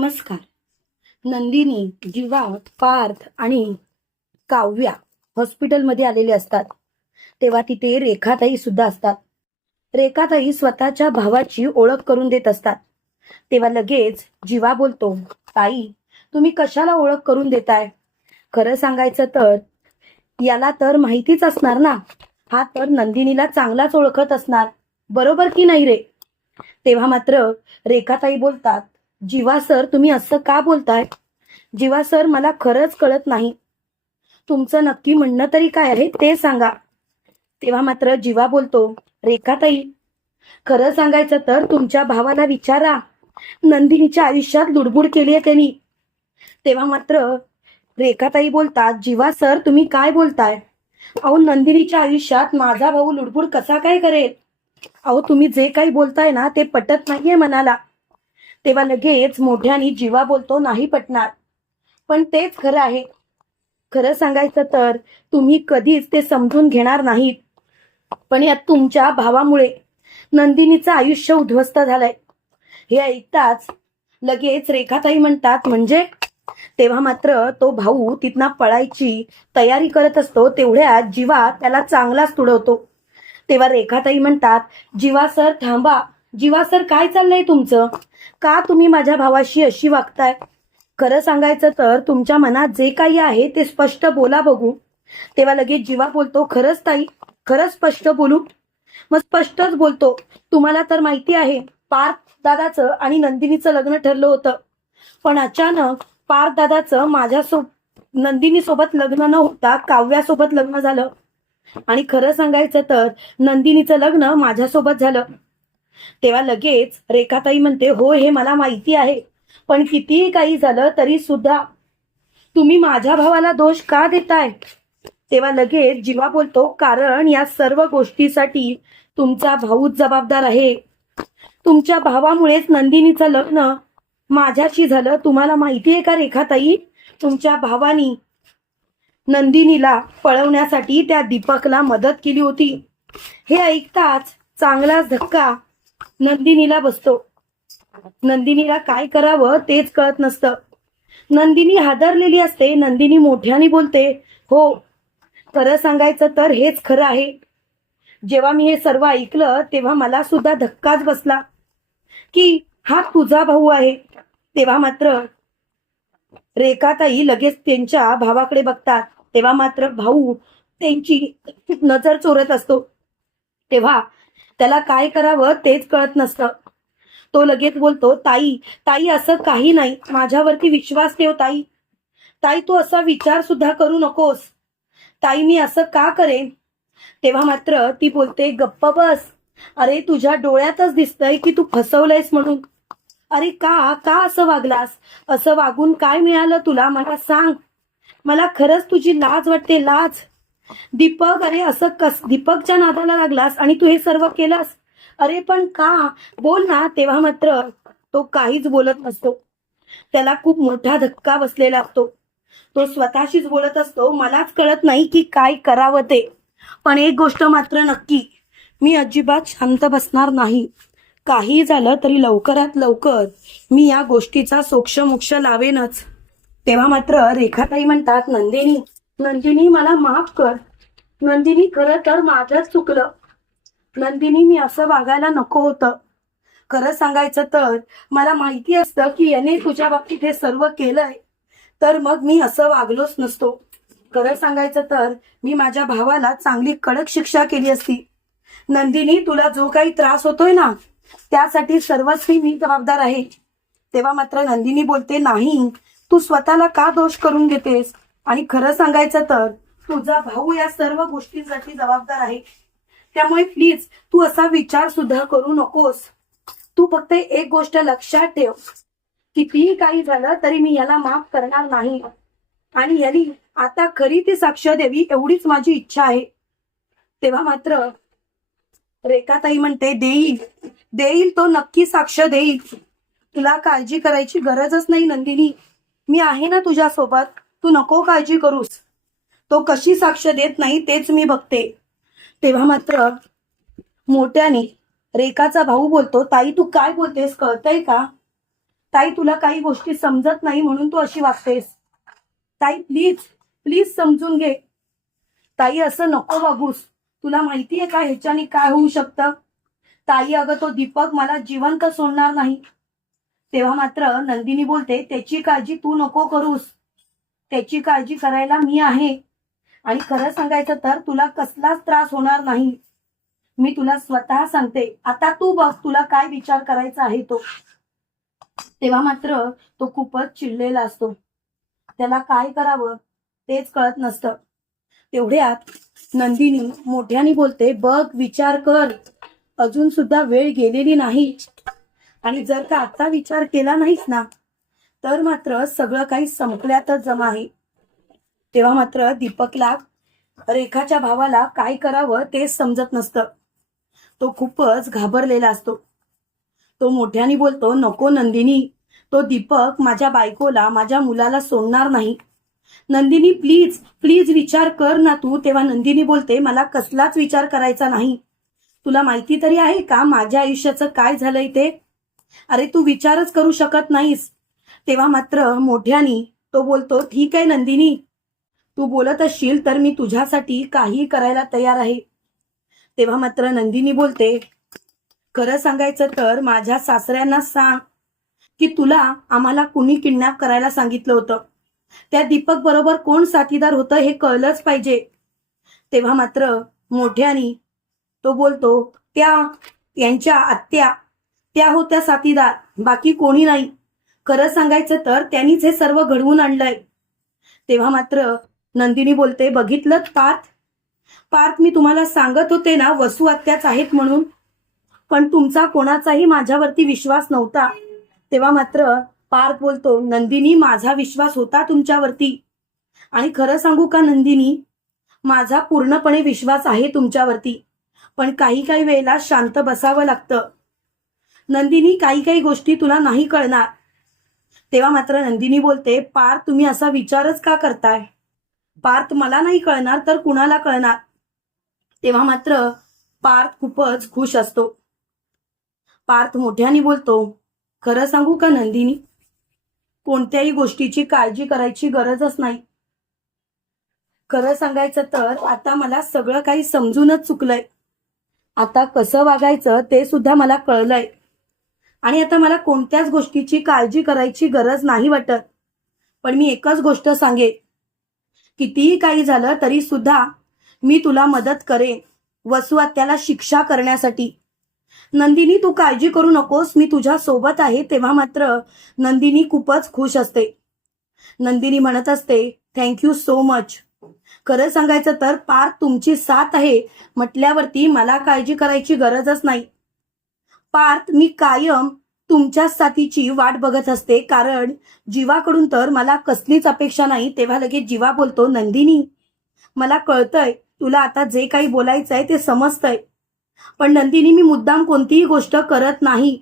नमस्कार. नंदिनी जीवा पार्थ आणि काव्या हॉस्पिटलमध्ये आलेले असतात. तेव्हा तिथे रेखाताई सुद्धा असतात. रेखाताई स्वतःच्या भावाची ओळख करून देत असतात. तेव्हा लगेच जीवा बोलतो ताई तुम्ही कशाला ओळख करून देताय? खरं सांगायचं तर याला तर माहितीच असणार ना? हा तर नंदिनीला चांगलाच ओळखत असणार. बरोबर की नाही रे? तेव्हा मात्र रेखाताई बोलतात जीवा सर तुम्ही असं का बोलताय? जीवा सर मला खरंच कळत नाही. तुमचं नक्की म्हणणं तरी काय आहे ते सांगा. तेव्हा मात्र जीवा बोलतो रेखाताई खरं सांगायचं तर तुमच्या भावाला विचारा. नंदिनीच्या आयुष्यात लुडबुड केली आहे त्यांनी. तेव्हा मात्र रेखाताई बोलतात जीवा सर तुम्ही काय बोलताय? अहो नंदिनीच्या आयुष्यात माझा भाऊ लुडबुड कसा काय करेल? अहो तुम्ही जे काही बोलताय ना ते पटत नाहीये मनाला. तेव्हा लगेच मोठ्यानी जीवा बोलतो नाही पटणार. पण तेच खरं आहे. खरं सांगायचं तर तुम्ही कधीच ते समजून घेणार नाहीत. पण यात तुमच्या भावामुळे नंदिनीचं आयुष्य उद्ध्वस्त झालंय. हे ऐकताच लगेच रेखाताई म्हणतात म्हणजे? तेव्हा मात्र तो भाऊ तिथनं पळायची तयारी करत असतो तेवढ्यात जीवा त्याला चांगलाच तुडवतो. तेव्हा रेखाताई म्हणतात जीवा सर थांबा. जीवा सर काय चाललंय तुमचं? का तुम्ही माझ्या भावाशी अशी वागताय? खरं सांगायचं तर तुमच्या मनात जे काही आहे ते स्पष्ट बोला बघू. तेव्हा लगेच जीवा बोलतो खरंच ताई खरंच स्पष्ट बोलू. मग स्पष्टच बोलतो तुम्हाला तर माहिती आहे पार्थ दादाचं आणि नंदिनीचं लग्न ठरलं होतं. पण अचानक पार्थ दादाचं माझ्यासोबत नंदिनी सोबत लग्न न होता काव्यासोबत लग्न झालं. आणि खरं सांगायचं तर नंदिनीचं लग्न माझ्यासोबत झालं. तेव्हा लगेच रेखाताई म्हणते हो हे मला माहिती आहे. पण कितीही काही झालं तरी सुद्धा तुम्ही माझ्या भावाला दोष का देताय? तेव्हा लगेच जीवा बोलतो कारण या सर्व गोष्टीसाठी तुमचा भाऊच जबाबदार आहे. तुमच्या भावामुळेच नंदिनीचं लग्न माझ्याशी झालं. तुम्हाला माहिती आहे का रेखाताई? तुमच्या भावानी नंदिनीला पळवण्यासाठी त्या दीपकला मदत केली होती. हे ऐकताच चांगलाच धक्का नंदिनीला बसतो. नंदिनीला काय करावं तेच कळत नसतं. नंदिनी हादरलेली असते नंदिनी मोठ्याने बोलते हो खरं सांगायचं तर हेच खरं आहे. जेव्हा मी हे सर्व ऐकलं तेव्हा मला सुद्धा धक्काच बसला की हा तुझा भाऊ आहे. तेव्हा मात्र रेखाताई लगेच त्यांच्या भावाकडे बघतात. तेव्हा मात्र भाऊ त्यांची नजर चोरत असतो. तेव्हा त्याला काय करावं तेच कळत नसतं. तो लगेच बोलतो ताई ताई असं काही नाही. माझ्यावरती विश्वास ठेव ताई. ताई तू असा विचार सुद्धा करू नकोस. ताई मी असं का करेन? तेव्हा मात्र ती बोलते गप्प बस. अरे तुझ्या डोळ्यातच दिसतंय की तू फसवलंयस म्हणून. अरे का? का असं वागलास? असं वागून काय मिळालं तुला? मला सांग. मला खरंच तुझी लाज वाटते लाज. दीपक अरे असं कस दीपकच्या नादाला लागलास आणि तू हे सर्व केलास? अरे पण का? बोल ना तेव्हा मात्र तो काहीच बोलत नसतो. त्याला खूप मोठा धक्का बसलेला असतो. तो स्वतःशीच बोलत असतो मलाच कळत नाही की काय करावं ते. पण एक गोष्ट मात्र नक्की मी अजिबात शांत बसणार नाही. काही झालं तरी लवकरात लवकर मी या गोष्टीचा सोक्षमोक्ष लावेनच. तेव्हा मात्र रेखाताई म्हणतात नंदिनी नंदिनी मला माफ कर. नंदिनी खरं तर माझंच चुकलं. नंदिनी मी असं वागायला नको होतं. खरं सांगायचं तर मला माहिती असतं की याने तुझ्या बाबतीत हे सर्व केलंय. तर मग मी असं वागलोच नसतो. खरं सांगायचं तर मी माझ्या भावाला चांगली कडक शिक्षा केली असती. नंदिनी तुला जो काही त्रास होतोय ना त्यासाठी सर्वस्वी मी जबाबदार आहे. तेव्हा मात्र नंदिनी बोलते नाही तू स्वतःला का दोष करून घेतेस? आणि खरं सांगायचं तर तुझा भाऊ या सर्व गोष्टींसाठी जबाबदार आहे. त्यामुळे प्लीज तू असा विचार सुद्धा करू नकोस. तू फक्त एक गोष्ट लक्षात ठेव कितीही काही झालं तरी मी याला माफ करणार नाही. आणि यानी आता खरी ती साक्ष द्यावी एवढीच माझी इच्छा आहे. तेव्हा मात्र रेखाताई म्हणते देईल. देईल तो नक्की साक्ष देईल. तुला काळजी करायची गरजच नाही नंदिनी. मी आहे ना तुझ्यासोबत. तू नको काळजी करूस. तो कशी साक्ष देत नाही तेच मी बघते. तेव्हा मात्र मोठ्याने रेखाचा भाऊ बोलतो ताई तू काय बोलतेस? कळतंय का? ताई तुला काही गोष्टी समजत नाही म्हणून तू अशी वागतेस. ताई प्लीज प्लीज समजून घे. ताई असं नको वागूस. तुला माहितीये का ह्याच्याने काय होऊ शकतं? ताई अगं तो दीपक मला जिवंत सोडणार नाही. तेव्हा मात्र नंदिनी बोलते त्याची काळजी तू नको करूस. त्याची काळजी करायला मी आहे. आणि खरं सांगायचं तर तुला कसलाच त्रास होणार नाही. मी तुला स्वतः सांगते. आता तू बघ तुला काय विचार करायचा आहे तो. तेव्हा मात्र तो खूपच चिडलेला असतो. त्याला काय करावं तेच कळत नसतं. तेवढ्यात नंदिनी मोठ्याने बोलते बघ विचार कर. अजून सुद्धा वेळ गेलेली नाही. आणि जर का आता विचार केला नाहीस ना तर मात्र सगळं काही संपल्यातच जमा आहे. तेव्हा मात्र दीपकला रेखाच्या भावाला काय करावं तेच समजत नसतं. तो खूपच घाबरलेला असतो. तो मोठ्याने बोलतो नको नंदिनी तो दीपक माझ्या बायकोला माझ्या मुलाला सोडणार नाही. नंदिनी प्लीज प्लीज विचार कर ना तू. तेव्हा नंदिनी बोलते मला कसलाच विचार करायचा नाही. तुला माहिती तरी आहे का माझ्या आयुष्याचं काय झालंय ते? अरे तू विचारच करू शकत नाहीस. तेव्हा मात्र मोठ्यानी तो बोलतो ठीक आहे नंदिनी तू बोलत असशील तर मी तुझ्यासाठी काही करायला तयार आहे. तेव्हा मात्र नंदिनी बोलते खरं सांगायचं तर माझ्या सासऱ्यांना सांग की तुला आम्हाला कुणी किडनॅप करायला सांगितलं होतं. त्या दीपक बरोबर कोण साथीदार होतं हे कळलंच पाहिजे. तेव्हा मात्र मोठ्यानी तो बोलतो त्या यांच्या आत्या त्या होत्या साथीदार बाकी कोणी नाही. खरं सांगायचं तर त्यांनीच हे सर्व घडवून आणलंय. तेव्हा मात्र नंदिनी बोलते बघितलं पार्थ? पार्थ मी तुम्हाला सांगत होते ना वसू आत्याच आहेत म्हणून. पण तुमचा कोणाचाही माझ्यावरती विश्वास नव्हता. तेव्हा मात्र पार्थ बोलतो नंदिनी माझा विश्वास होता तुमच्यावरती. आणि खरं सांगू का नंदिनी? माझा पूर्णपणे विश्वास आहे तुमच्यावरती. पण काही काही वेळेला शांत बसावं लागतं. नंदिनी काही काही गोष्टी तुला नाही कळणार. तेव्हा मात्र नंदिनी बोलते पार्थ तुम्ही असा विचारच का करताय? पार्थ मला नाही कळणार तर कुणाला कळणार? तेव्हा मात्र पार्थ खूपच खुश असतो. पार्थ मोठ्याने बोलतो खरं सांगू का नंदिनी? कोणत्याही गोष्टीची काळजी करायची गरजच नाही. खरं सांगायचं तर आता मला सगळं काही समजूनच चुकलंय. आता कसं वागायचं ते सुद्धा मला कळलंय. आणि आता मला कोणत्याच गोष्टीची काळजी करायची गरज नाही वाटत. पण मी एकच गोष्ट सांगेन. कितीही काही झालं तरी सुद्धा मी तुला मदत करेन. वसुआत त्याला शिक्षा करण्यासाठी. नंदिनी तू काळजी करू नकोस. मी तुझ्या सोबत आहे तेव्हा मात्र नंदिनी खूपच खुश असते. नंदिनी म्हणत असते थँक्यू सो मच खरं सांगायचं तर पार तुमची साथ आहे. म्हटल्यावरती मला काळजी करायची गरजच नाही. पार्थ मी कायम तुमच्याच साथीची वाट बघत असते. कारण जीवाकडून तर मला कसलीच अपेक्षा नाही. तेव्हा लगेच जीवा बोलतो नंदिनी मला कळतंय तुला आता जे काही बोलायचंय ते समजतंय. पण नंदिनी मी मुद्दाम कोणतीही गोष्ट करत नाही.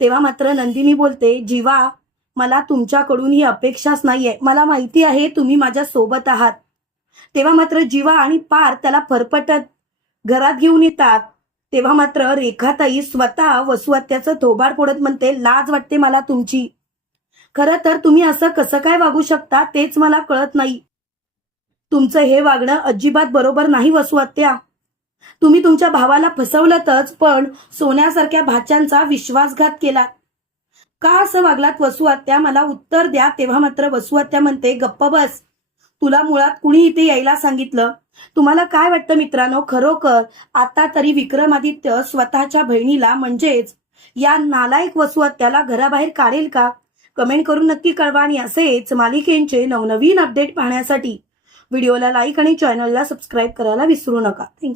तेव्हा मात्र नंदिनी बोलते जीवा मला तुमच्याकडून ही अपेक्षाच नाहीये. मला माहिती आहे तुम्ही माझ्या सोबत आहात. तेव्हा मात्र जीवा आणि पार त्याला फरफटत घरात घेऊन येतात. तेव्हा मात्र रेखाताई स्वतः वसुहत्याचं थोबाड फोडत म्हणते लाज वाटते मला तुमची. खरं तर तुम्ही असं कसं काय वागू शकता तेच मला कळत नाही. तुमचं हे वागणं अजिबात बरोबर नाही वसुहत्या तुम्ही तुमच्या भावाला फसवलंतच पण सोन्यासारख्या भाच्यांचा विश्वासघात केला का असं वागलात वसुहत्या मला उत्तर द्या. तेव्हा मात्र वसुहत्या म्हणते गप्प बस. तुला मुळात कुणी इथे यायला सांगितलं? तुम्हाला काय वाटतं मित्रांनो? खरोखर आता तरी विक्रमादित्य स्वतःच्या बहिणीला म्हणजेच या नालायक वसुहत्याला घराबाहेर काढेल का? कमेंट करून नक्की कळवा आणि असेच मालिकेंचे नवनवीन अपडेट पाहण्यासाठी. व्हिडिओला लाईक आणि चॅनलला सबस्क्राईब करायला विसरू नका. थँक्यू